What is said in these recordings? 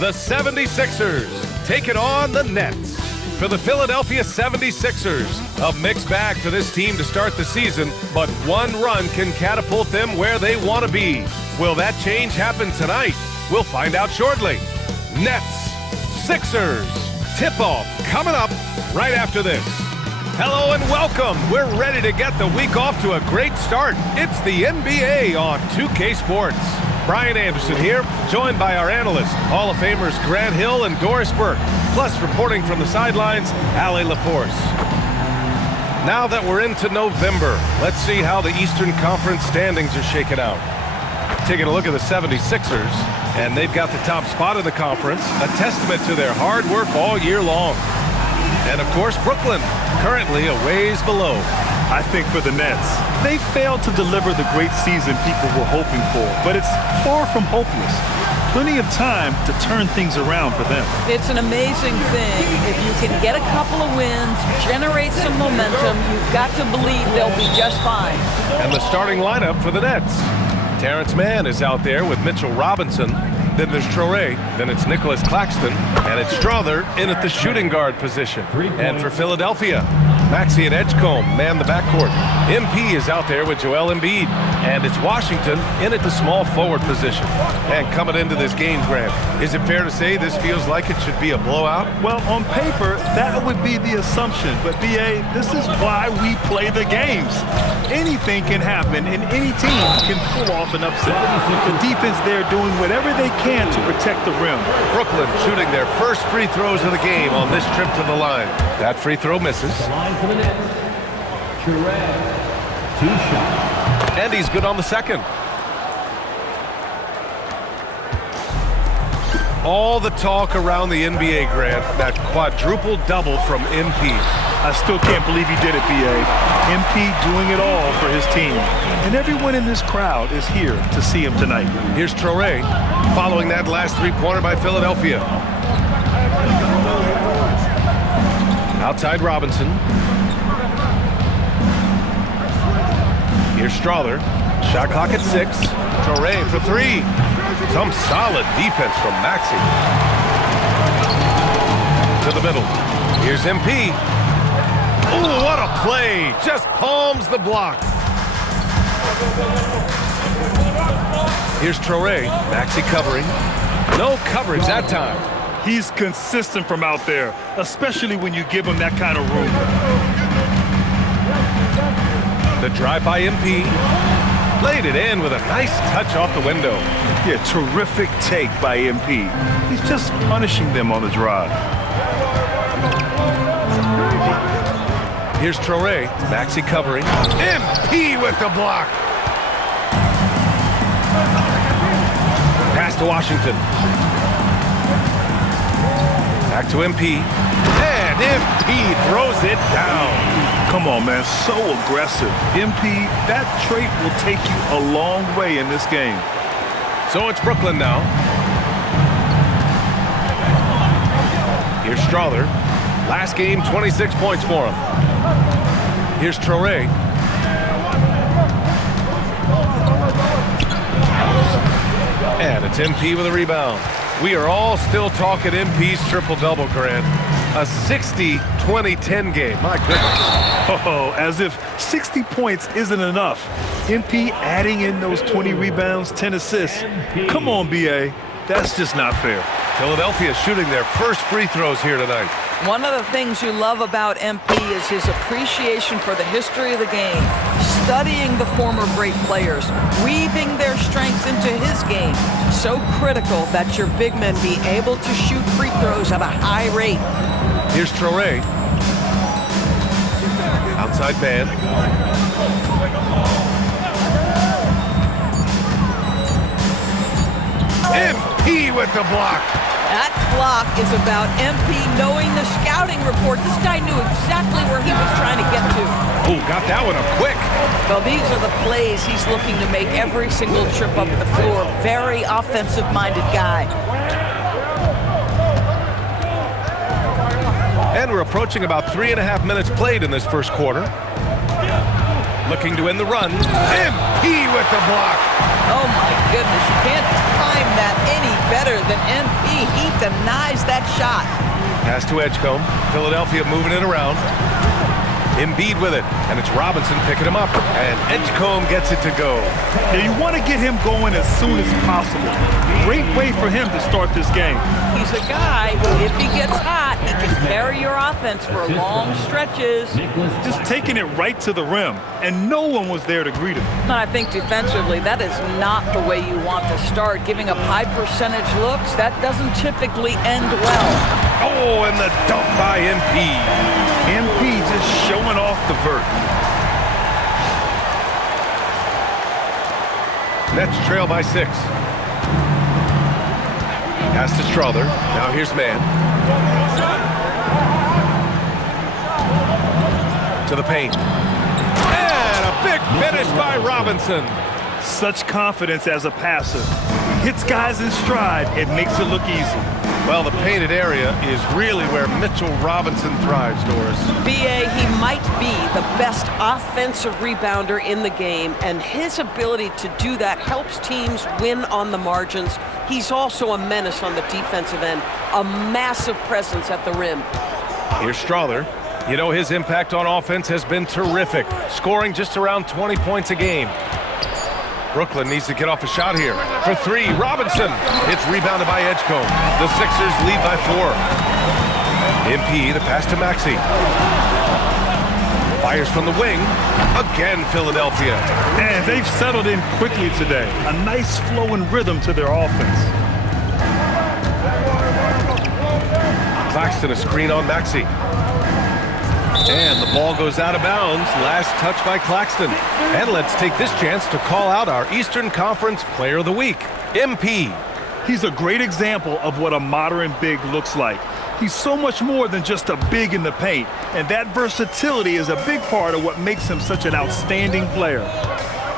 the 76ers taking on the Nets. For the Philadelphia 76ers, a mixed bag for this team to start the season, but one run can catapult them where they want to be. Will that change happen tonight? We'll find out shortly. Nets, Sixers, tip-off coming up right after this. Hello and welcome. We're ready to get the week off to a great start. It's the NBA on 2K Sports. Brian Anderson here, joined by our analysts, Hall of Famers Grant Hill and Doris Burke, plus reporting from the sidelines, Allie LaForce. Now that we're into November, let's see how the Eastern Conference standings are shaking out. Taking a look at the 76ers, and they've got the top spot in the conference, a testament to their hard work all year long. And of course, Brooklyn, currently a ways below. I think for the Nets, they failed to deliver the great season people were hoping for, but it's far from hopeless. Plenty of time to turn things around for them. It's an amazing thing. If you can get a couple of wins, generate some momentum, you've got to believe they'll be just fine. And the starting lineup for the Nets. Terrence Mann is out there with Mitchell Robinson. Then there's Traoré, then it's Nicholas Claxton, and it's Strother in at the shooting guard position. And for Philadelphia, Maxey and Edgecombe man the backcourt. MP is out there with Joel Embiid, and it's Washington in at the small forward position. And coming into this game, Grant, is it fair to say this feels like it should be a blowout? Well, on paper, that would be the assumption, but BA, this is why we play the games. Anything can happen, and any team can pull off an upset. The defense there doing whatever they can to protect the rim. Brooklyn shooting their first free throws of the game on this trip to the line. That free throw misses. For the Nets, Traoré, 2 shots. And he's good on the second. All the talk around the NBA, Grant, that quadruple double from MP. I still can't believe he did it, BA. MP doing it all for his team. And everyone in this crowd is here to see him tonight. Here's Traoré, following that last three-pointer by Philadelphia. Outside Robinson. Here's Strother. Shot clock at 6. Traoré for 3. Some solid defense from Maxey. To the middle. Here's MP. Oh, what a play. Just palms the block. Here's Traoré. Maxey covering. No coverage that time. He's consistent from out there, especially when you give him that kind of room. The drive by MP. Laid it in with a nice touch off the window. Yeah, terrific take by MP. He's just punishing them on the drive. Here's Traoré. Maxey covering. MP with the block. Pass to Washington. Back to MP. And MP throws it down. Come on, man. So aggressive. MP, that trait will take you a long way in this game. So it's Brooklyn now. Here's Strother. Last game, 26 points for him. Here's Traoré. And it's MP with a rebound. We are all still talking MP's triple-double, Grant. A 60-20-10 game. My goodness. Oh, as if 60 points isn't enough. MP adding in those 20 rebounds, 10 assists. Come on, BA. That's just not fair. Philadelphia shooting their first free throws here tonight. One of the things you love about MP is his appreciation for the history of the game, studying the former great players, weaving their strengths into his game. So critical that your big men be able to shoot free throws at a high rate. Here's Traoré. Outside man. MP with the block. That block is about MP knowing the scouting report. This guy knew exactly where he was trying to get to. Oh, got that one up quick. Well, these are the plays he's looking to make every single trip up the floor. Very offensive-minded guy. And we're approaching about 3.5 minutes played in this first quarter. Looking to end the run. MP with the block. Oh my goodness, you can't time that any better than MP. He denies that shot. Pass to Edgecombe. Philadelphia moving it around. Embiid with it, and it's Robinson picking him up, and Edgecombe gets it to go. Now you want to get him going as soon as possible. Great way for him to start this game. He's a guy, if he gets hot, he can carry your offense for long stretches. Just taking it right to the rim, and no one was there to greet him. And I think defensively, that is not the way you want to start. Giving up high percentage looks, that doesn't typically end well. Oh, and the dump by MP. MP just showing off the vert. Nets trail by 6. Pass to Strother. Now here's man. To the paint. And a big finish by Robinson. Such confidence as a passer. Hits guys in stride. It makes it look easy. Well, the painted area is really where Mitchell Robinson thrives, Doris. B.A., he might be the best offensive rebounder in the game, and his ability to do that helps teams win on the margins. He's also a menace on the defensive end, a massive presence at the rim. Here's Strother. You know, his impact on offense has been terrific, scoring just around 20 points a game. Brooklyn needs to get off a shot here. For 3, Robinson. It's rebounded by Edgecombe. The Sixers lead by 4. MP, the pass to Maxey. Fires from the wing. Again, Philadelphia. And they've settled in quickly today. A nice flow and rhythm to their offense. Claxton a screen on Maxey. And the ball goes out of bounds. Last touch by Claxton. And let's take this chance to call out our Eastern Conference Player of the Week, MP. He's a great example of what a modern big looks like. He's so much more than just a big in the paint, and that versatility is a big part of what makes him such an outstanding player.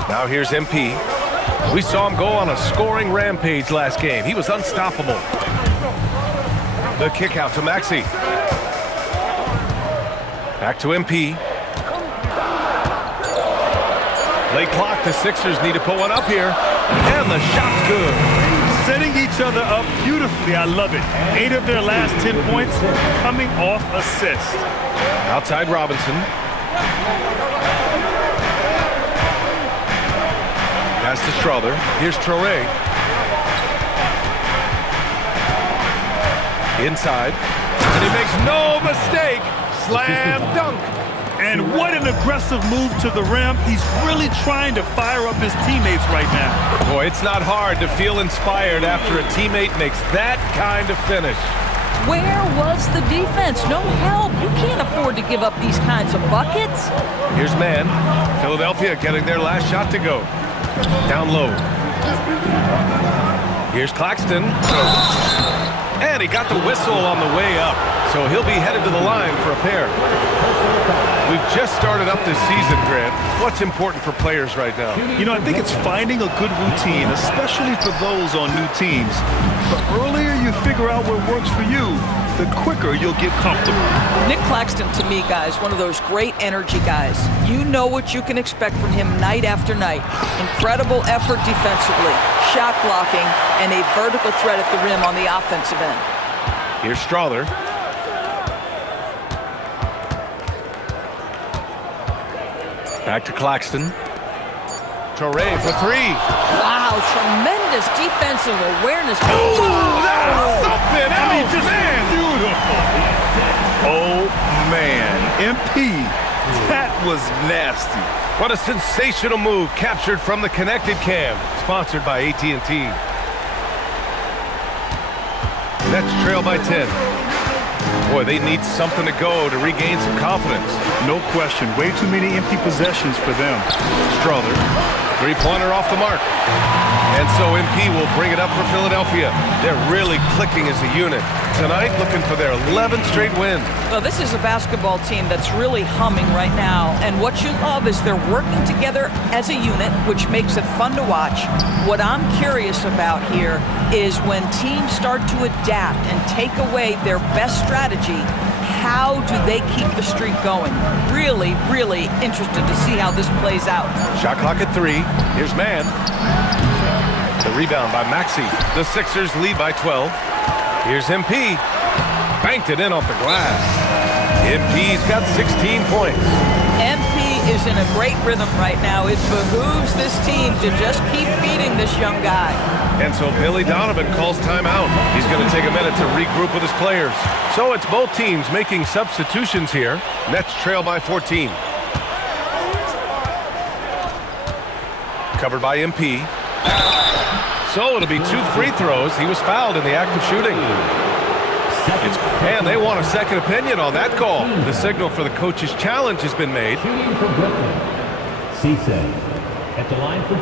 Now here's MP. We saw him go on a scoring rampage last game. He was unstoppable. The kick out to Maxey. Back to MP. Late clock, the Sixers need to put one up here. And the shot's good. Setting each other up beautifully, I love it. 8 of their last 10 points coming off assists. Outside Robinson. Pass to Strother. Here's Traoré. Inside. And he makes no mistake. Slam dunk. And what an aggressive move to the rim. He's really trying to fire up his teammates right now. Boy, it's not hard to feel inspired after a teammate makes that kind of finish. Where was the defense? No help. You can't afford to give up these kinds of buckets. Here's man. Philadelphia getting their last shot to go. Down low. Here's Claxton. And he got the whistle on the way up. So he'll be headed to the line for a pair. We've just started up this season, Grant. What's important for players right now? You know, I think it's finding a good routine, especially for those on new teams. The earlier you figure out what works for you, the quicker you'll get comfortable. Nick Claxton, to me, guys, one of those great energy guys. You know what you can expect from him night after night. Incredible effort defensively, shot blocking, and a vertical threat at the rim on the offensive end. Here's Strother. Back to Claxton. Traoré for 3. Wow, tremendous defensive awareness. Oh, that was something else, I mean, just man. beautiful. Oh, man. MP, that was nasty. What a sensational move captured from the connected cam. Sponsored by AT&T. Nets trail by 10. Boy, they need something to go to regain some confidence. No question. Way too many empty possessions for them. Strother, three-pointer off the mark. And so MP will bring it up for Philadelphia. They're really clicking as a unit. Tonight, looking for their 11th straight win. Well, this is a basketball team that's really humming right now. And what you love is they're working together as a unit, which makes it fun to watch. What I'm curious about here is when teams start to adapt and take away their best strategy, How do they keep the streak going? Really, really interested to see how this plays out. Shot clock at 3. Here's Mann. The rebound by Maxey. The Sixers lead by 12. Here's MP. Banked it in off the glass. MP's got 16 points. MP is in a great rhythm right now. It behooves this team to just keep feeding this young guy. And so Billy Donovan calls timeout. He's going to take a minute to regroup with his players. So it's both teams making substitutions here. Nets trail by 14. Covered by MP. So it'll be 2 free throws. He was fouled in the act of shooting. And they want a second opinion on that call. The signal for the coach's challenge has been made. Shooting for Brooklyn. Cisse at the line for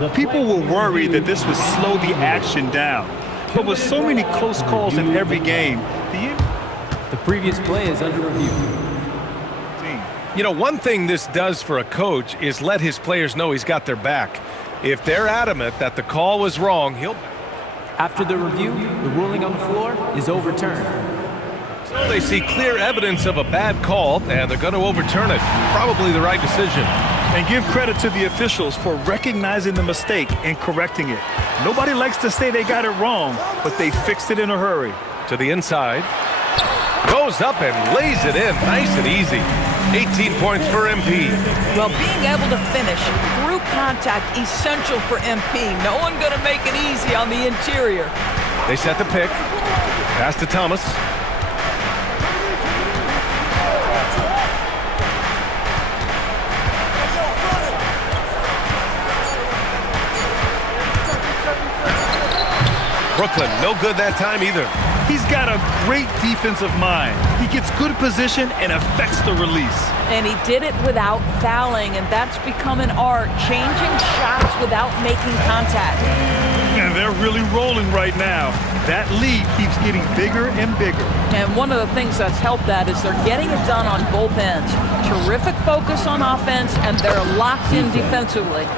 2. People were worried that this would slow the action down. But with so many close calls in every game, the previous play is under review. You know, one thing this does for a coach is let his players know he's got their back. If they're adamant that the call was wrong, he'll... After the review, the ruling on the floor is overturned. So they see clear evidence of a bad call, and they're going to overturn it. Probably the right decision. And give credit to the officials for recognizing the mistake and correcting it. Nobody likes to say they got it wrong, but they fixed it in a hurry. To the inside. Goes up and lays it in. Nice and easy. 18 points for MP. Well, being able to finish through contact, essential for MP. No one going to make it easy on the interior. They set the pick. Pass to Thomas. Brooklyn, no good that time either. He's got a great defensive mind. He gets good position and affects the release. And he did it without fouling, and that's become an art, changing shots without making contact. And they're really rolling right now. That lead keeps getting bigger and bigger. And one of the things that's helped that is they're getting it done on both ends. Terrific focus on offense, and they're locked in defensively.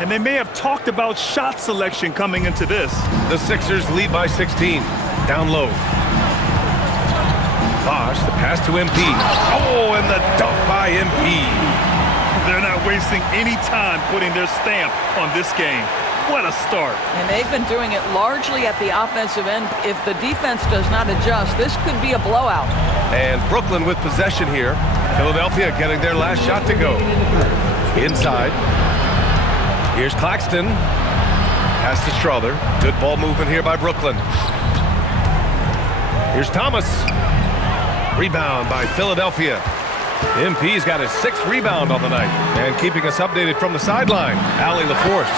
And they may have talked about shot selection coming into this. The Sixers lead by 16. Down low. Bosch, the pass to MP. Oh, and the dunk by MP. They're not wasting any time putting their stamp on this game. What a start. And they've been doing it largely at the offensive end. If the defense does not adjust, this could be a blowout. And Brooklyn with possession here. Philadelphia getting their last shot to go. Inside. Here's Claxton. Pass to Strother. Good ball movement here by Brooklyn. Here's Thomas. Rebound by Philadelphia. MP's got his 6th rebound on the night. And keeping us updated from the sideline, Allie LaForce.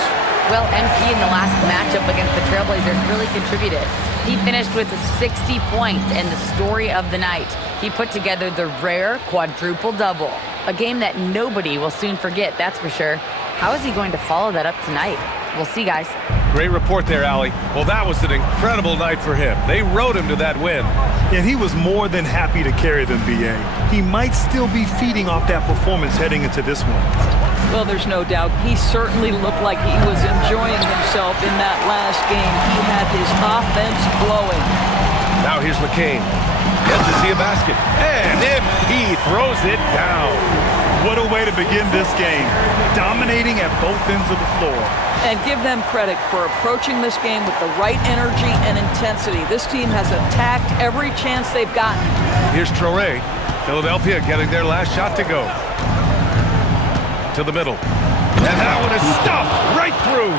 Well, MP in the last matchup against the Trailblazers really contributed. He finished with 60 points and the story of the night. He put together the rare quadruple-double. A game that nobody will soon forget, that's for sure. How is he going to follow that up tonight? We'll see, guys. Great report there, Allie. Well, that was an incredible night for him. They rode him to that win. And he was more than happy to carry them, BA. He might still be feeding off that performance heading into this one. Well, there's no doubt. He certainly looked like he was enjoying himself in that last game. He had his offense flowing. Now here's McCain. Gets to see a basket. And MP throws it down. What a way to begin this game. Dominating at both ends of the floor. And give them credit for approaching this game with the right energy and intensity. This team has attacked every chance they've gotten. Here's Traoré. Philadelphia getting their last shot to go. To the middle. And that one is stuffed right through.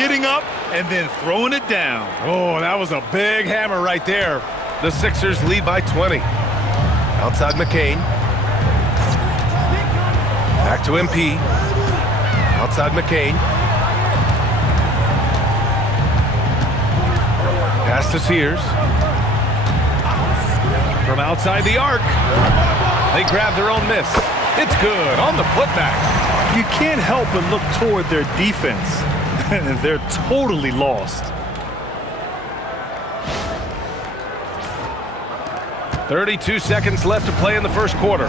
Getting up and then throwing it down. Oh, that was a big hammer right there. The Sixers lead by 20. Outside McCain. Back to MP. Outside McCain. Pass to Sears. From outside the arc. They grab their own miss. It's good on the putback. You can't help but look toward their defense. They're totally lost. 32 seconds left to play in the first quarter.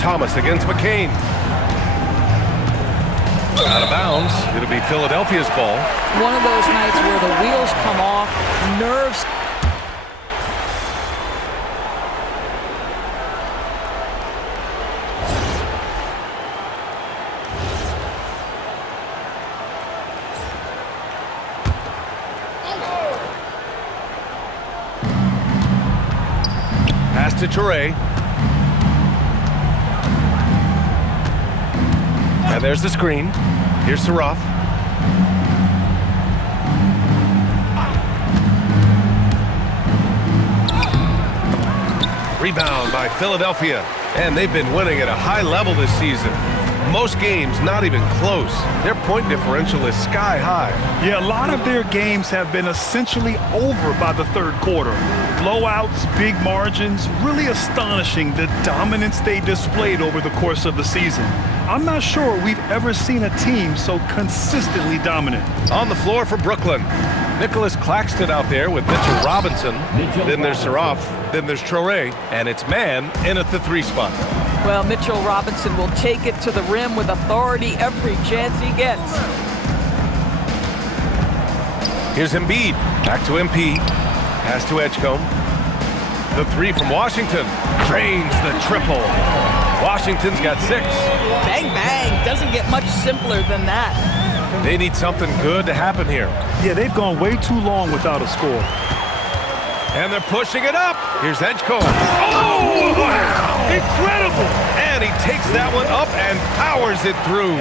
Thomas against McCain. Out of bounds. inbounds. It'll be Philadelphia's ball. One of those nights where the wheels come off, nerves. Pass to Toure. And there's the screen. Here's Saraf. Rebound by Philadelphia. And they've been winning at a high level this season. Most games not even close. Their point differential is sky high. Yeah, a lot of their games have been essentially over by the third quarter. Blowouts, big margins, really astonishing the dominance they displayed over the course of the season. I'm not sure we've ever seen a team so consistently dominant. On the floor for Brooklyn, Nicholas Claxton out there with Mitchell Robinson. Then there's Saraf. Then there's Toure. And it's man in at the 3 spot. Well, Mitchell Robinson will take it to the rim with authority every chance he gets. Here's Embiid. Back to MP. Pass to Edgecombe. The 3 from Washington. Drains the triple. Washington's got 6. Bang, bang. Doesn't get much simpler than that. They need something good to happen here. Yeah, they've gone way too long without a score. And they're pushing it up. Here's Edgecombe. Oh, wow. Incredible. And he takes that one up and powers it through.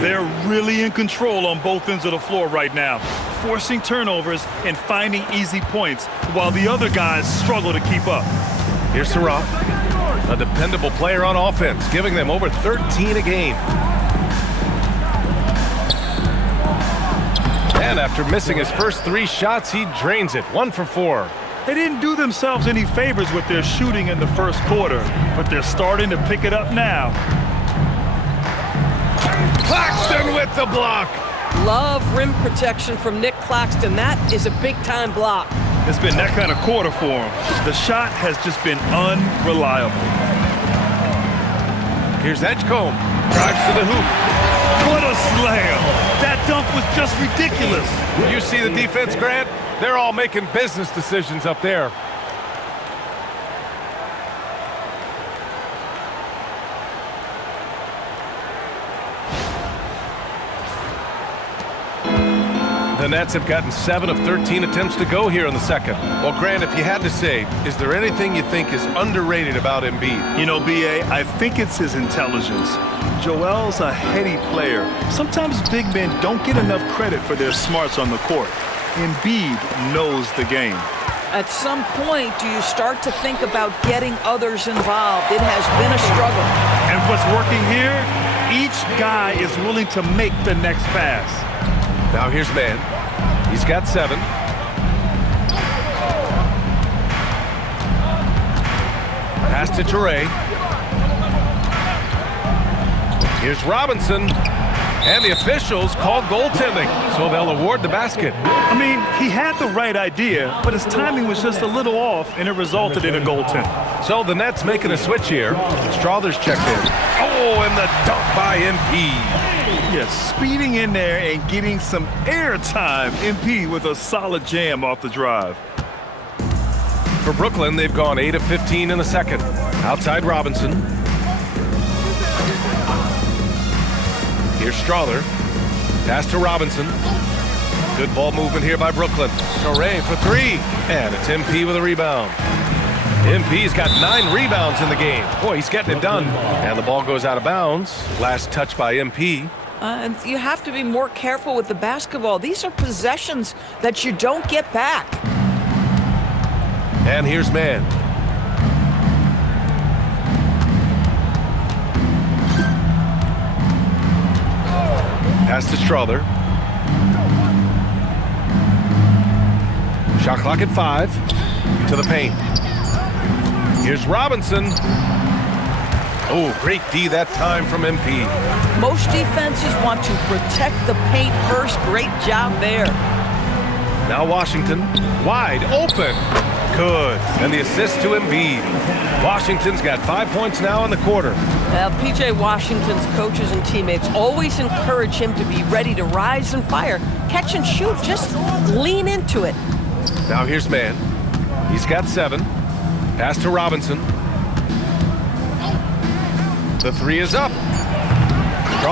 They're really in control on both ends of the floor right now, forcing turnovers and finding easy points while the other guys struggle to keep up. Here's Saraf, a dependable player on offense, giving them over 13 a game. And after missing his first 3 shots, he drains it. 1 for 4. They didn't do themselves any favors with their shooting in the first quarter, but they're starting to pick it up now. Claxton with the block. Love rim protection from Nick Claxton. That is a big-time block. It's been that kind of quarter for him. The shot has just been unreliable. Here's Edgecombe. Drives to the hoop. What a slam. That dunk was just ridiculous. You see the defense, Grant? They're all making business decisions up there. The Nets have gotten 7 of 13 attempts to go here in the second. Well, Grant, if you had to say, is there anything you think is underrated about Embiid? You know, B.A., I think it's his intelligence. Joel's a heady player. Sometimes big men don't get enough credit for their smarts on the court. Embiid knows the game. At some point, do you start to think about getting others involved? It has been a struggle. And what's working here? Each guy is willing to make the next pass. Now here's man. He's got 7. Pass to Toure. Here's Robinson. And the officials called goaltending, so they'll award the basket. I mean, he had the right idea, but his timing was just a little off, and it resulted in a goaltend. So the Nets making a switch here. Strother's checked in. Oh, and the dunk by MP. Yes, speeding in there and getting some air time. MP with a solid jam off the drive. For Brooklyn, they've gone 8 of 15 in the second. Outside Robinson. Here's Strother. Pass to Robinson. Good ball movement here by Brooklyn. Toure for 3. And it's MP with a rebound. MP's got 9 rebounds in the game. Boy, he's getting it done. And the ball goes out of bounds. Last touch by MP. And you have to be more careful with the basketball. These are possessions that you don't get back. And here's man. Pass to Strother. Shot clock at 5. To the paint. Here's Robinson. Oh, great D that time from MP. Most defenses want to protect the paint first. Great job there. Now Washington, wide open. Good. And the assist to Embiid. Washington's got 5 points now in the quarter. Well, P.J. Washington's coaches and teammates always encourage him to be ready to rise and fire. Catch and shoot. Just lean into it. Now here's Man. He's got 7. Pass to Robinson. The 3 is up.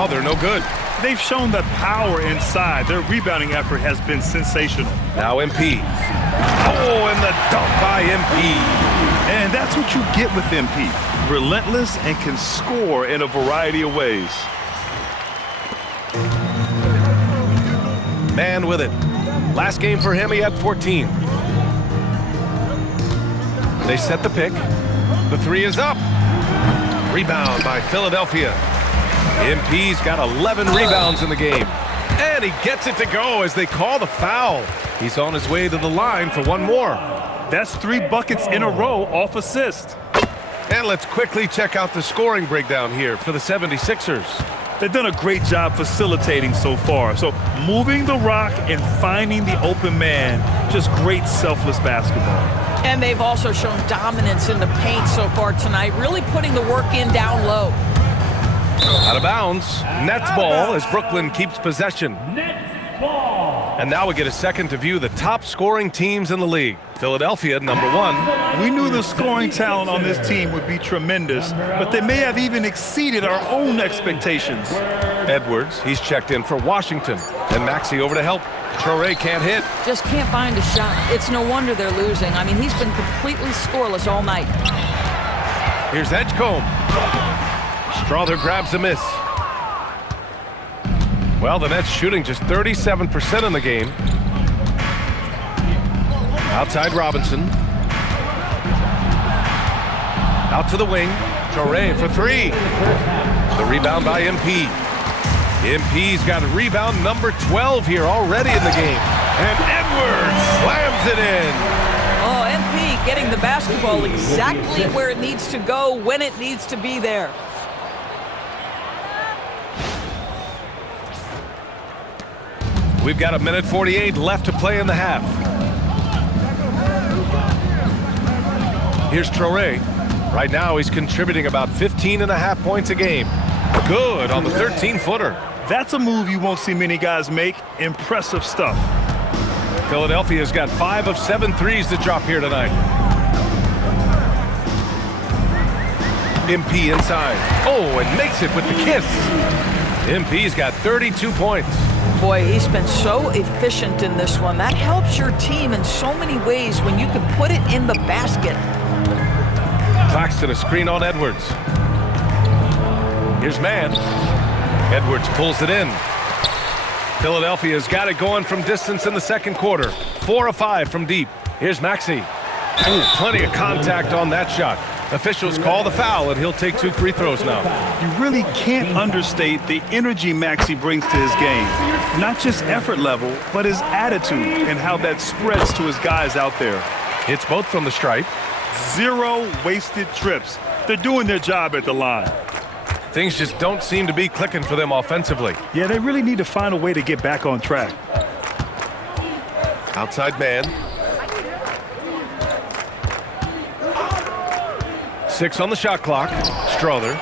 They're no good. They've shown the power inside. Their rebounding effort has been sensational. Now MP. Oh, and the dunk by MP. And that's what you get with MP. Relentless and can score in a variety of ways. Man with it. Last game for him, he had 14. They set the pick. The 3 is up. Rebound by Philadelphia. MP's got 11 rebounds in the game. And he gets it to go as they call the foul. He's on his way to the line for one more. That's 3 buckets in a row off assist. And let's quickly check out the scoring breakdown here for the 76ers. They've done a great job facilitating so far. So moving the rock and finding the open man, just great selfless basketball. And they've also shown dominance in the paint so far tonight, really putting the work in down low. Out of bounds. Nets ball as Brooklyn keeps possession. And now we get a second to view the top scoring teams in the league. Philadelphia, number 1. We knew the scoring talent on this team would be tremendous, but they may have even exceeded our own expectations. Edwards, he's checked in for Washington. And Maxey over to help. Traore can't hit. Just can't find a shot. It's no wonder they're losing. I mean, he's been completely scoreless all night. Here's Edge Comb. Strother grabs a miss. Well, the Nets shooting just 37% in the game. Outside Robinson. Out to the wing. Traore for 3. The rebound by MP. MP's got a rebound number 12 here already in the game. And Edwards slams it in. Oh, MP getting the basketball exactly where it needs to go, when it needs to be there. We've got 1:48 left to play in the half. Here's Traore. Right now he's contributing about 15.5 points a game. Good on the 13-footer. That's a move you won't see many guys make. Impressive stuff. Philadelphia's got 5 of 7 threes to drop here tonight. MP inside. Oh, and makes it with the kiss. MP's got 32 points. Boy, he's been so efficient in this one. That helps your team in so many ways when you can put it in the basket. Claxton a screen on Edwards. Here's Man. Edwards pulls it in. Philadelphia's got it going from distance in the second quarter. 4 of 5 from deep. Here's Maxey. Ooh, plenty of contact on that shot. Officials call the foul, and he'll take 2 free throws now. You really can't understate the energy Maxey brings to his game. Not just effort level, but his attitude and how that spreads to his guys out there. Hits both from the stripe. 0 wasted trips. They're doing their job at the line. Things just don't seem to be clicking for them offensively. Yeah, they really need to find a way to get back on track. Outside Man. 6 on the shot clock. Strother.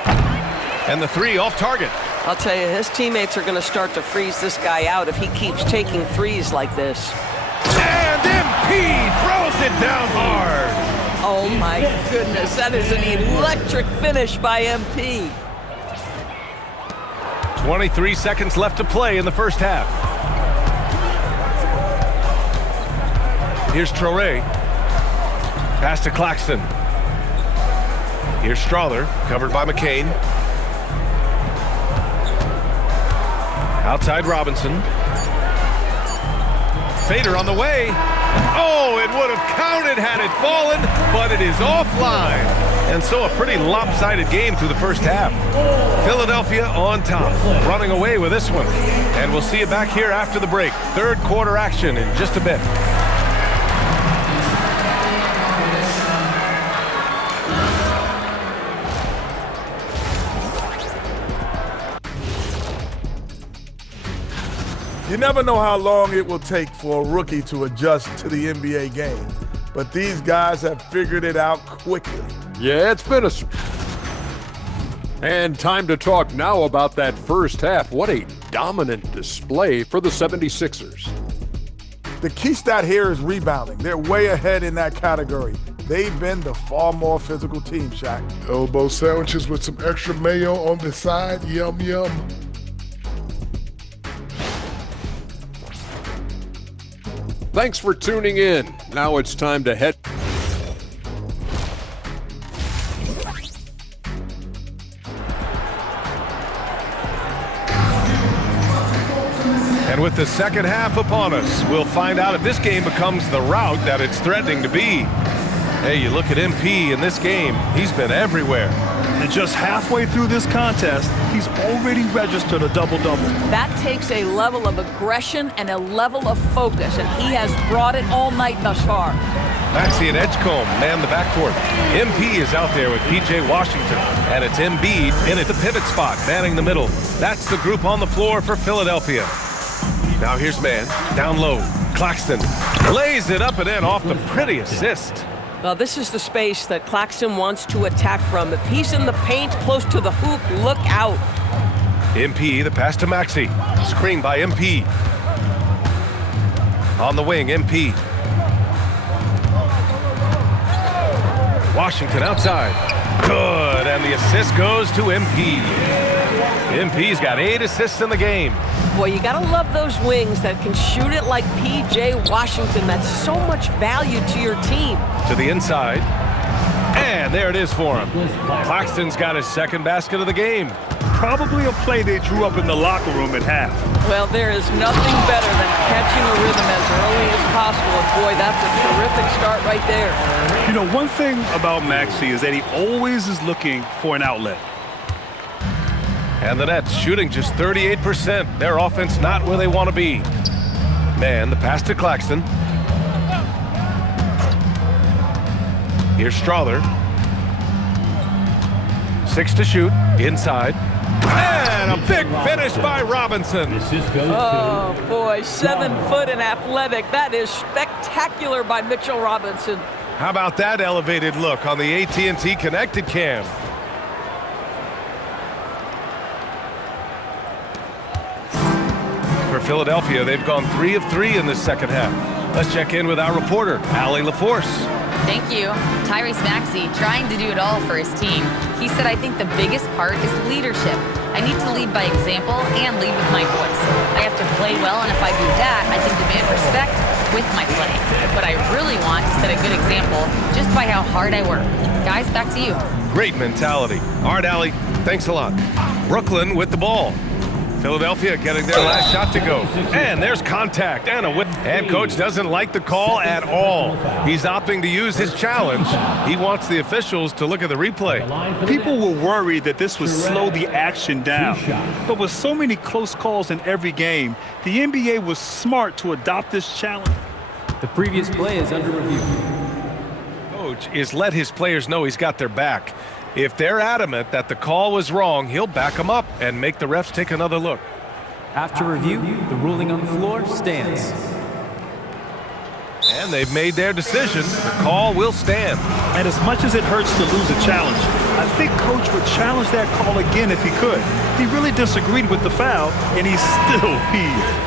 And the 3 off target. I'll tell you, his teammates are going to start to freeze this guy out if he keeps taking threes like this. And MP throws it down hard. Oh, my goodness. That is an electric finish by MP. 23 seconds left to play in the first half. Here's Traore. Pass to Claxton. Here's Strother, covered by McCain. Outside Robinson. Fader on the way. Oh, it would have counted had it fallen, but it is offline. And so a pretty lopsided game through the first half. Philadelphia on top, running away with this one. And we'll see you back here after the break. Third quarter action in just a bit. You never know how long it will take for a rookie to adjust to the NBA game. but these guys have figured it out quickly. Yeah, it's been a... And time to talk now about that first half. What a dominant display for the 76ers. The key stat here is rebounding. They're way ahead in that category. They've been the far more physical team, Shaq. Elbow sandwiches with some extra mayo on the side. Yum, yum. Thanks for tuning in. Now it's time to head... And with the second half upon us, we'll find out if this game becomes the rout that it's threatening to be. Hey, you look at MP in this game, he's been everywhere. And just halfway through this contest, he's already registered a double-double. That takes a level of aggression and a level of focus, and he has brought it all night thus far. Maxey and Eッジコムman the backcourt. MP is out there with PJ Washington, and it's Embiid in at the pivot spot, manning the middle. That's the group on the floor for Philadelphia. Now here's man, down low. Claxton lays it up and in off the pretty assist. Well, this is the space that Claxton wants to attack from. If he's in the paint close to the hoop, look out. MP, the pass to Maxey. Screen by MP. On the wing, MP. Washington outside. Good, and the assist goes to MP. MP's got 8 assists in the game. Boy, you gotta love those wings that can shoot it like PJ Washington. That's so much value to your team. To the inside. And there it is for him. Claxton's got his second basket of the game. Probably a play they drew up in the locker room at half. Well, there is nothing better than catching a rhythm as early as possible. And boy, that's a terrific start right there. You know, one thing about Maxey is that he always is looking for an outlet. And the Nets shooting just 38%. Their offense not where they want to be. Man, the pass to Claxton. Here's Strawther. 6 to shoot, inside. And a big finish by Robinson. Oh, boy, 7 foot and athletic. That is spectacular by Mitchell Robinson. How about that elevated look on the AT&T Connected Cam? For Philadelphia, they've gone 3 of 3 in this second half. Let's check in with our reporter, Allie LaForce. Thank you. Tyrese Maxey trying to do it all for his team. He said, I think the biggest part is leadership. I need to lead by example and lead with my voice. I have to play well, and if I do that, I can demand respect with my play. But I really want to set a good example just by how hard I work. Guys, back to you. Great mentality. All right, Allie, thanks a lot. Brooklyn with the ball. Philadelphia getting their last shot to go. And there's contact and a whip. And coach doesn't like the call at all. He's opting to use his challenge. He wants the officials to look at the replay. People were worried that this would slow the action down. But with so many close calls in every game, the NBA was smart to adopt this challenge. The previous play is under review. Coach is let his players know he's got their back. If they're adamant that the call was wrong, he'll back them up and make the refs take another look. After review, the ruling on the floor stands. And they've made their decision. The call will stand. And as much as it hurts to lose a challenge, I think Coach would challenge that call again if he could. He really disagreed with the foul, and he's still peeved.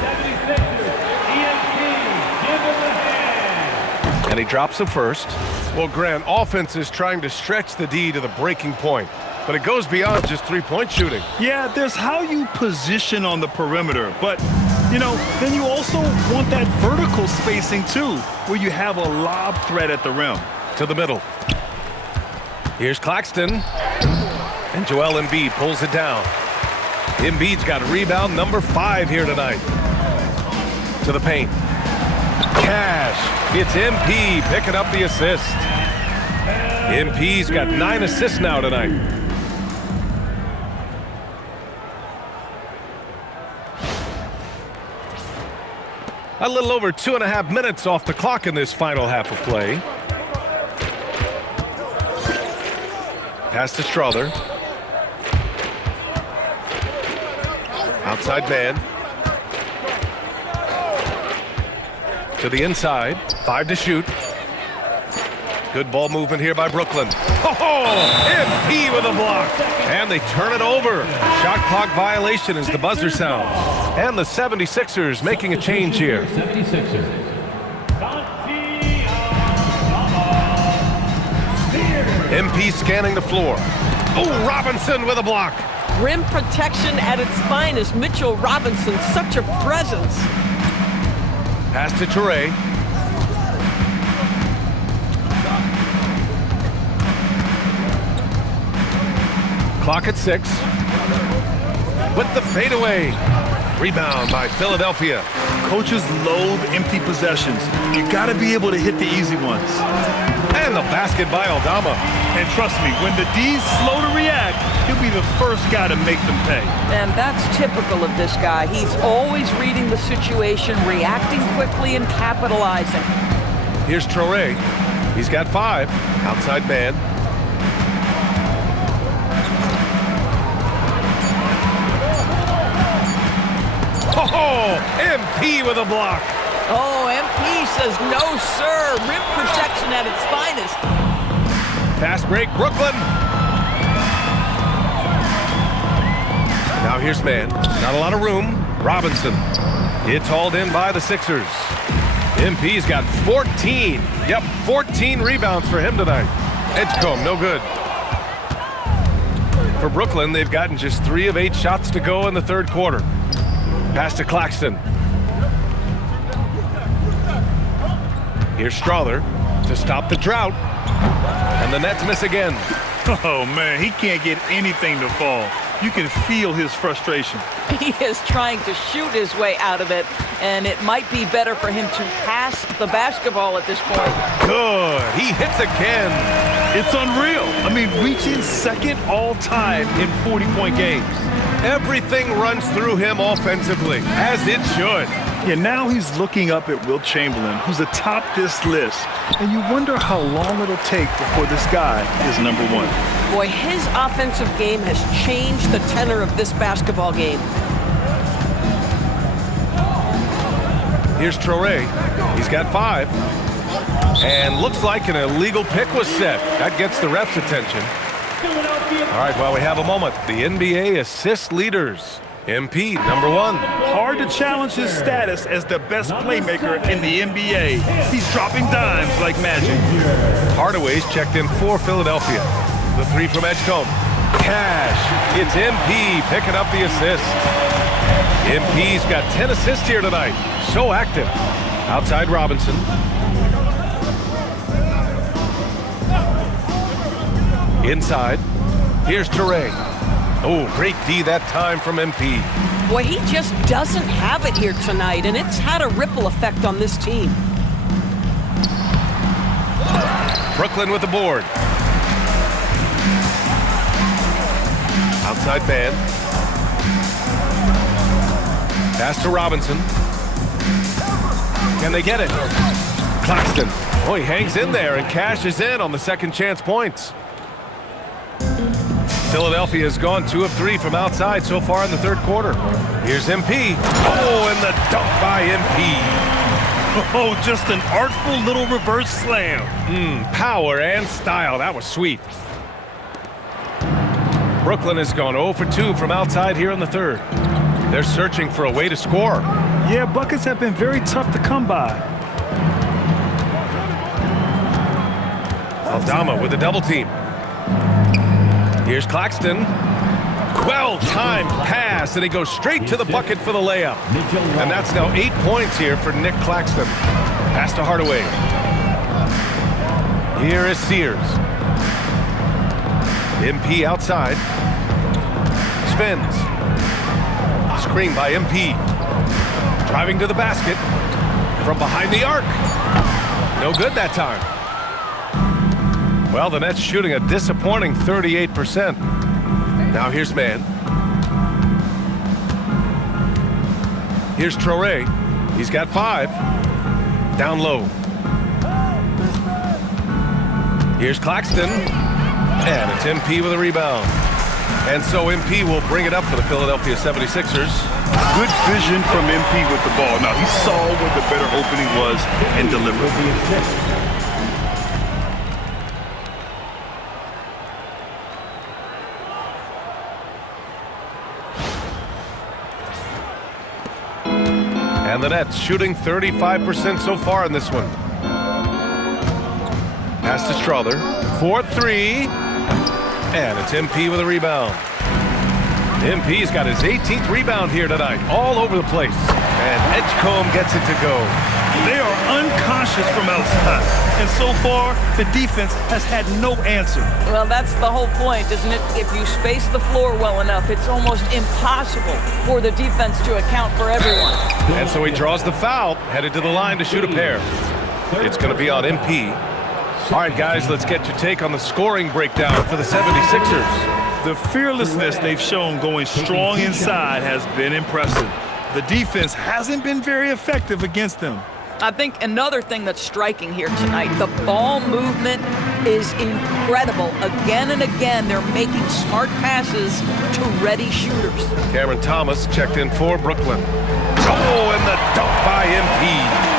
And he drops the first. Well, Grant, offense is trying to stretch the D to the breaking point, but it goes beyond just three-point shooting. Yeah, there's how you position on the perimeter, but, you know, then you also want that vertical spacing, too, where you have a lob threat at the rim. To the middle. Here's Claxton. And Joel Embiid pulls it down. Embiid's got rebound number 5 here tonight. To the paint. Cash. It's MP picking up the assist. MP's got 9 assists now tonight. A little over 2.5 minutes off the clock in this final half of play. Pass to Strawther. Outside man. To the inside. 5 to shoot. Good ball movement here by Brooklyn. Oh, MP with a block. And they turn it over. Shot clock violation as the buzzer sounds. And the 76ers making a change here. 76ers. MP scanning the floor. Oh, Robinson with a block. Rim protection at its finest. Mitchell Robinson, such a presence. Pass to Toure. Clock at 6. With the fadeaway. Rebound by Philadelphia. Coaches loathe empty possessions. You got to be able to hit the easy ones. And the basket by Aldama. And trust me, when the D's slow to react, he'll be the first guy to make them pay. And that's typical of this guy. He's always reading the situation, reacting quickly, and capitalizing. Here's Toure. He's got 5. Outside man. Oh, MP with a block. Oh, MP says no, sir. Rim protection at its finest. Fast break, Brooklyn. Now here's man. Not a lot of room. Robinson. It's hauled in by the Sixers. MP's got 14. Yep, 14 rebounds for him tonight. Edge comb, no good. For Brooklyn, they've gotten just 3 of 8 shots to go in the third quarter. Pass to Claxton. Here's Strawther to stop the drought. And the Nets miss again. Oh, man, he can't get anything to fall. You can feel his frustration. He is trying to shoot his way out of it, and it might be better for him to pass the basketball at this point. Good. He hits again. It's unreal. I mean, reaching second all-time in 40-point games. Everything runs through him offensively, as it should. Yeah, now he's looking up at Wilt Chamberlain, who's atop this list. And you wonder how long it'll take before this guy is number 1. Boy, his offensive game has changed the tenor of this basketball game. Here's Toure. He's got 5. And looks like an illegal pick was set. That gets the ref's attention. All right, well, we have a moment. The NBA assist leaders. MP, number 1. Hard to challenge his status as the best playmaker in the NBA. He's dropping dimes like magic. Hardaway's checked in for Philadelphia. The 3 from Edgecombe. Cash. It's MP picking up the assist. MP's got 10 assists here tonight. So active. Outside Robinson. Inside. Here's Toure. Oh, great D that time from MP. Boy, he just doesn't have it here tonight, and it's had a ripple effect on this team. Brooklyn with the board. Outside man. Pass to Robinson. Can they get it? Claxton. Oh, he hangs in there and cashes in on the second chance points. Philadelphia has gone 2 of 3 from outside so far in the third quarter. Here's MP. Oh, and the dunk by MP. Oh, just an artful little reverse slam. Power and style. That was sweet. Brooklyn has gone 0 for 2 from outside here in the third. They're searching for a way to score. Yeah, buckets have been very tough to come by. Aldama with a double team. Here's Claxton. Well-timed pass, and he goes straight to the bucket for the layup. And that's now 8 points here for Nick Claxton. Pass to Hardaway. Here is Sears. MP outside. Spins. Screen by MP. Driving to the basket. From behind the arc. No good that time. Well, the Nets shooting a disappointing 38%. Now here's man. Here's Toure. He's got 5. Down low. Here's Claxton. And it's MP with a rebound. And so MP will bring it up for the Philadelphia 76ers. Good vision from MP with the ball. Now, he saw where the better opening was and delivered. And the Nets shooting 35% so far in this one. Pass to Strother. 4-3. And it's MP with a rebound. MP's got his 18th rebound here tonight, all over the place. And Eddie Combs gets it to go. They are unconscious from outside. And so far, the defense has had no answer. Well, that's the whole point, isn't it? If you space the floor well enough, it's almost impossible for the defense to account for everyone. And so he draws the foul, headed to the line to shoot a pair. It's going to be on MP. All right, guys, let's get your take on the scoring breakdown for the 76ers. The fearlessness they've shown going strong inside has been impressive. The defense hasn't been very effective against them. I think another thing that's striking here tonight, the ball movement is incredible. Again and again, they're making smart passes to ready shooters. Cameron Thomas checked in for Brooklyn. Oh, and the dunk by MP.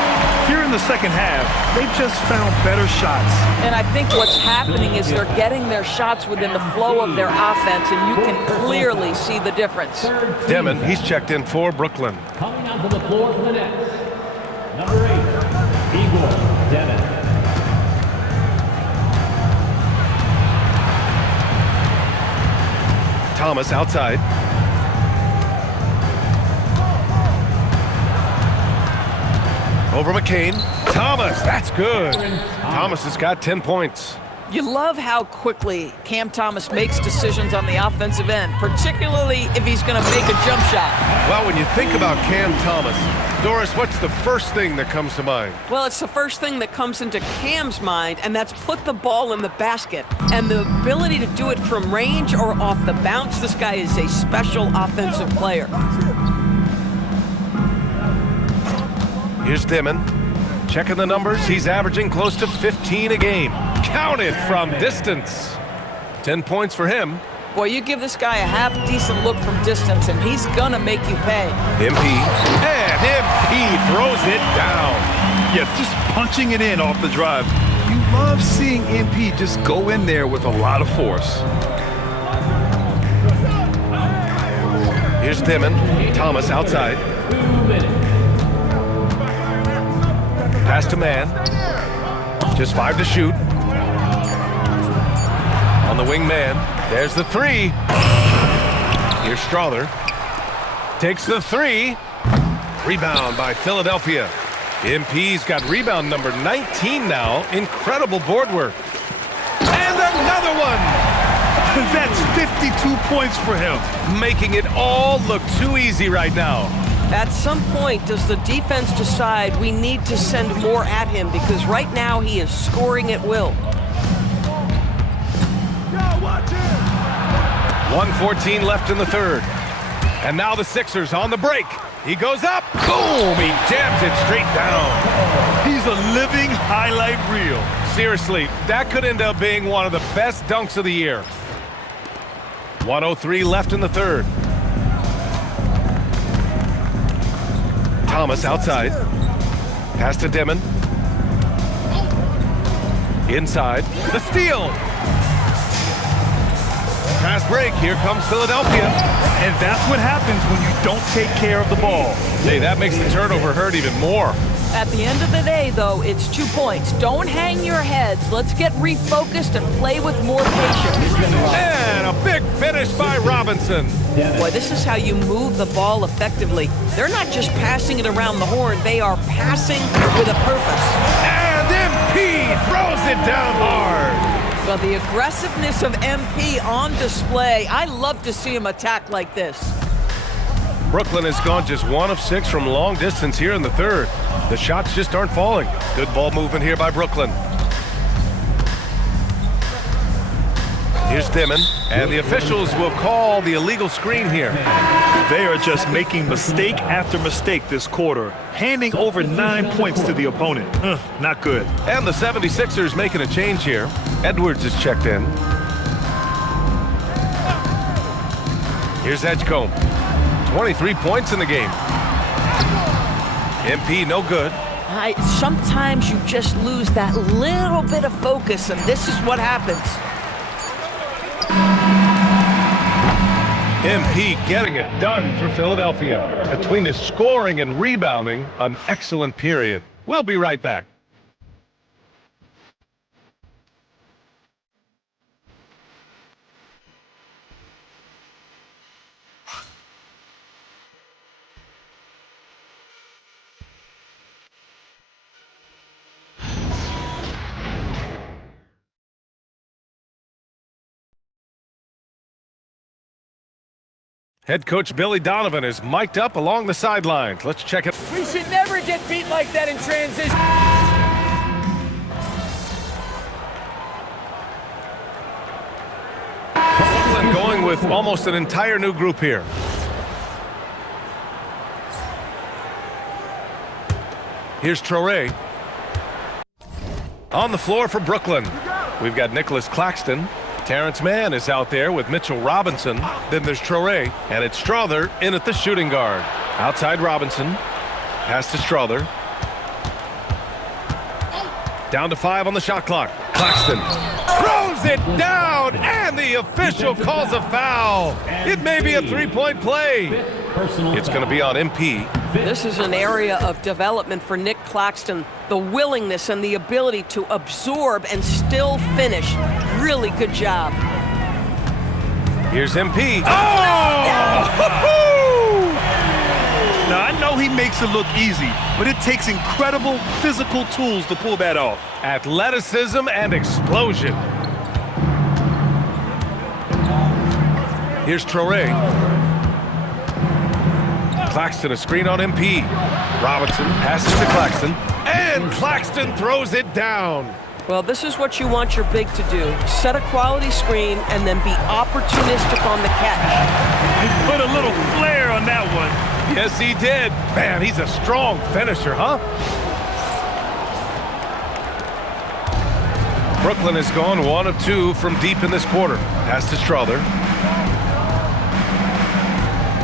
Here in the second half, they've just found better shots. And I think what's happening is they're getting their shots within the flow of their offense, and you can clearly see the difference. Demon, he's checked in for Brooklyn. Coming out from the floor for the Nets, number 8, Igor Demon. Thomas outside. Over McCain. Thomas, that's good. Thomas has got 10 points. You love how quickly Cam Thomas makes decisions on the offensive end, particularly if he's going to make a jump shot. Well, when you think about Cam Thomas, Doris, what's the first thing that comes to mind? Well, it's the first thing that comes into Cam's mind, and that's put the ball in the basket. And the ability to do it from range or off the bounce, this guy is a special offensive player. Here's Dimon. Checking the numbers, he's averaging close to 15 a game. Counted from distance. 10 points for him. Boy, you give this guy a half-decent look from distance, and he's gonna make you pay. MP. And MP throws it down. Yeah, just punching it in off the drive. You love seeing MP just go in there with a lot of force. Here's Dimon. Thomas outside. 2 minutes. Pass to man. Just 5 to shoot. On the wing man. There's the 3. Here's Strother. Takes the 3. Rebound by Philadelphia. MP's got rebound number 19 now. Incredible board work. And another one! That's 52 points for him. Making it all look too easy right now. At some point, does the defense decide we need to send more at him? Because right now he is scoring at will. 1:14 left in the third. And now the Sixers on the break. He goes up. Boom! He jams it straight down. He's a living highlight reel. Seriously, that could end up being one of the best dunks of the year. 1:03 left in the third. Thomas outside. Pass to Dimon. Inside. The steal. Fast break. Here comes Philadelphia. And that's what happens when you don't take care of the ball. Hey, that makes the turnover hurt even more. At the end of the day, though, it's 2 points. Don't hang your heads. Let's get refocused and play with more patience. And a big finish by Robinson. Boy, this is how you move the ball effectively. They're not just passing it around the horn. They are passing with a purpose. And MP throws it down hard. Well, the aggressiveness of MP on display. I love to see him attack like this. Brooklyn has gone just 1 of 6 from long distance here in the third. The shots just aren't falling. Good ball movement here by Brooklyn. Here's Dimon, and the officials will call the illegal screen here. They are just making mistake after mistake this quarter, handing over 9 points to the opponent. Not good. And the 76ers making a change here. Edwards is checked in. Here's Edgecombe. 23 points in the game. MP no good. Sometimes you just lose that little bit of focus, and this is what happens. MP getting it done for Philadelphia. Between his scoring and rebounding, an excellent period. We'll be right back. Head coach Billy Donovan is mic'd up along the sidelines. Let's check it. We should never get beat like that in transition. Brooklyn going with almost an entire new group here. Here's Traore. On the floor for Brooklyn, we've got Nicholas Claxton. Terrence Mann is out there with Mitchell Robinson. Then there's Traore, and it's Strother in at the shooting guard. Outside Robinson. Pass to Strother. Down to 5 on the shot clock. Claxton throws it down, and the official calls a foul. It may be a three-point play. It's going to be on MP. This is an area of development for Nick Claxton. The willingness and the ability to absorb and still finish. Really good job. Here's MP. Oh! Now, I know he makes it look easy, but it takes incredible physical tools to pull that off. Athleticism and explosion. Here's Traore. Claxton, a screen on MP. Robinson passes to Claxton, and Claxton throws it down. Well, this is what you want your big to do. Set a quality screen and then be opportunistic on the catch. He put a little flair on that one. Yes, he did. Man, he's a strong finisher, huh? Brooklyn has gone 1 of 2 from deep in this quarter. Pass to Strother.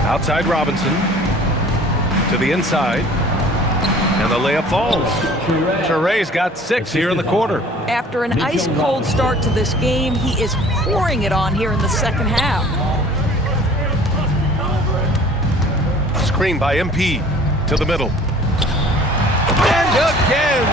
Outside Robinson. To the inside. And the layup falls. Traure's got 6 here in the quarter. After an ice-cold start to this game, he is pouring it on here in the second half. Screen by MP to the middle. And again,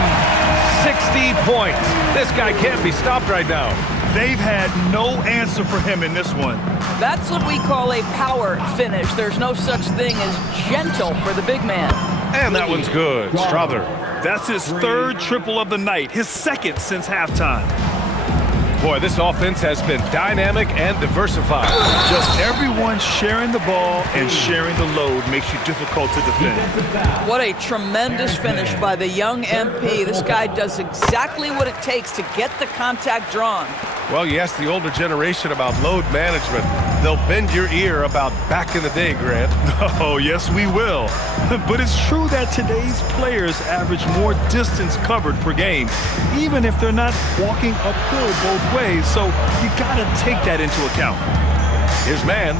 60 points. This guy can't be stopped right now. They've had no answer for him in this one. That's what we call a power finish. There's no such thing as gentle for the big man. And that one's good. Strother. That's his 3rd triple of the night, his 2nd since halftime. Boy, this offense has been dynamic and diversified. Just everyone sharing the ball and sharing the load makes you difficult to defend. What a tremendous finish by the young MP. This guy does exactly what it takes to get the contact drawn. Well, you ask the older generation about load management. They'll bend your ear about back in the day, Grant. Oh, yes, we will. But it's true that today's players average more distance covered per game, even if they're not walking uphill both ways. So you got to take that into account. Here's Mann.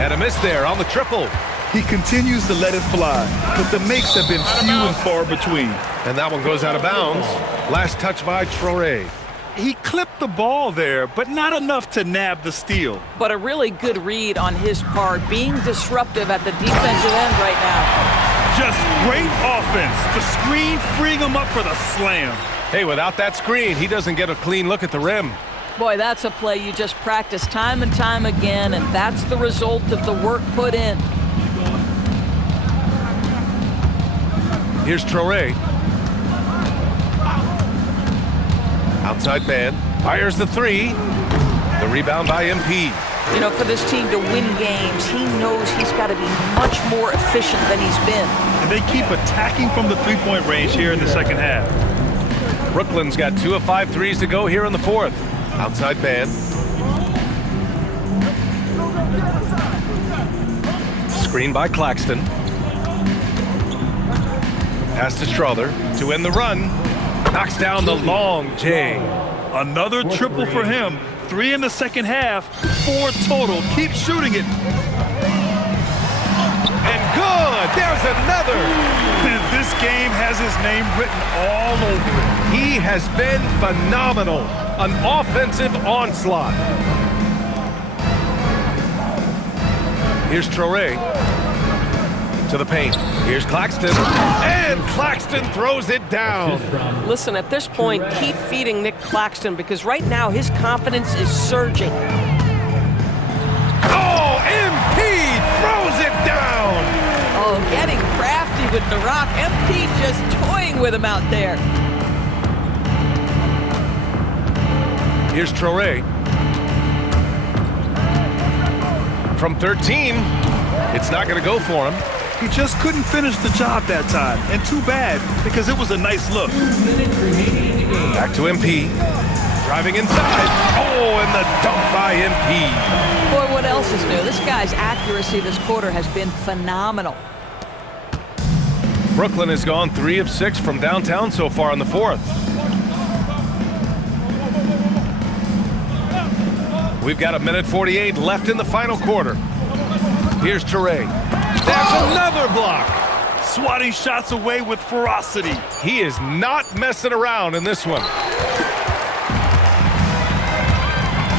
And a miss there on the triple. He continues to let it fly, but the makes have been few and far between. And that one goes out of bounds. Last touch by Traore. He clipped the ball there, but not enough to nab the steal. But a really good read on his part, being disruptive at the defensive end right now. Just great offense. The screen freeing him up for the slam. Hey, without that screen, he doesn't get a clean look at the rim. Boy, that's a play you just practice time and time again, and that's the result of the work put in. Here's Traore. Outside man, fires the 3. The rebound by MP. You know, for this team to win games, he knows he's got to be much more efficient than he's been. And they keep attacking from the 3-point range here in the second half. Brooklyn's got 2 of 5 threes to go here in the 4th. Outside man. Screen by Claxton. Pass to Strother to end the run. Knocks down the long J. Another triple for him. 3 in the second half, 4 total. Keep shooting it. And good. There's another. This game has his name written all over it. He has been phenomenal. An offensive onslaught. Here's Traore. To the paint. Here's Claxton. And Claxton throws it down. Listen, at this point, keep feeding Nick Claxton because right now his confidence is surging. Oh, MP throws it down. Oh, getting crafty with the rock. MP just toying with him out there. Here's Traore. From 13. It's not going to go for him. He just couldn't finish the job that time, and too bad, because it was a nice look. Back to MP. Driving inside. Oh, and the dunk by MP. Boy, what else is new? This guy's accuracy this quarter has been phenomenal. Brooklyn has gone 3 of 6 from downtown so far in the fourth. We've got 1:48 left in the final quarter. Here's Traore. There's another block. Swatting shots away with ferocity. He is not messing around in this one.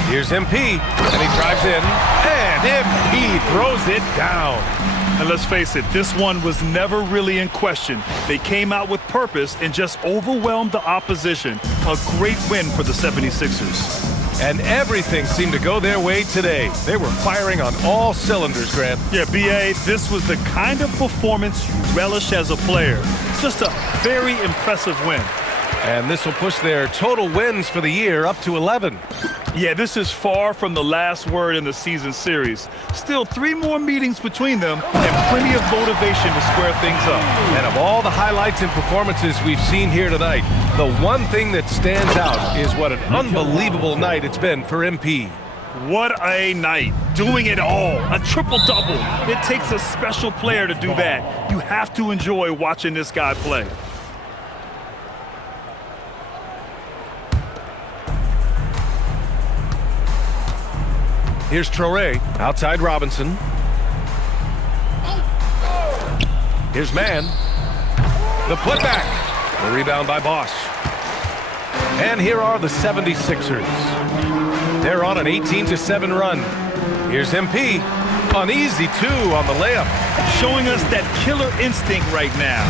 Here's MP, and he drives in, and MP throws it down. And let's face it, this one was never really in question. They came out with purpose and just overwhelmed the opposition. A great win for the 76ers. And everything seemed to go their way today. They were firing on all cylinders, Grant. Yeah, B.A., this was the kind of performance you relish as a player. Just a very impressive win. And this will push their total wins for the year up to 11. Yeah, this is far from the last word in the season series. Still 3 more meetings between them and plenty of motivation to square things up. And of all the highlights and performances we've seen here tonight, the one thing that stands out is what an unbelievable night it's been for MP. What a night. Doing it all. A triple-double. It takes a special player to do that. You have to enjoy watching this guy play. Here's Traore, outside Robinson. Here's Mann. The putback. The rebound by Bosch. And here are the 76ers. They're on an 18-7 run. Here's MP. An easy 2 on the layup. Showing us that killer instinct right now.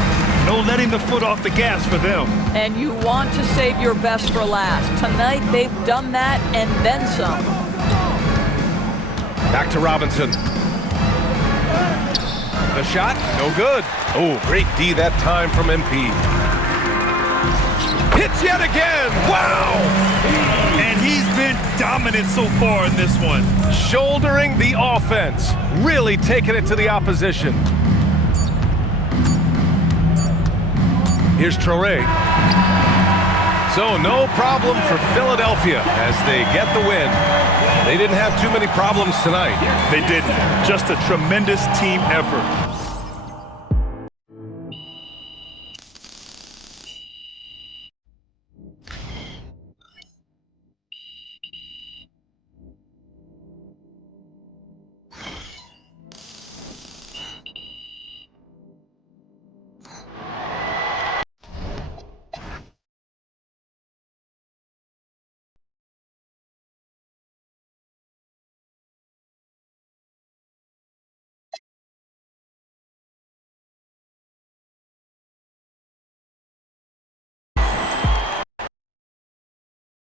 No letting the foot off the gas for them. And you want to save your best for last. Tonight, they've done that and then some. Back to Robinson. The shot, no good. Oh, great D that time from MP. Hits yet again, wow! And he's been dominant so far in this one. Shouldering the offense, really taking it to the opposition. Here's Traore. So no problem for Philadelphia as they get the win. They didn't have too many problems tonight. They didn't. Just a tremendous team effort.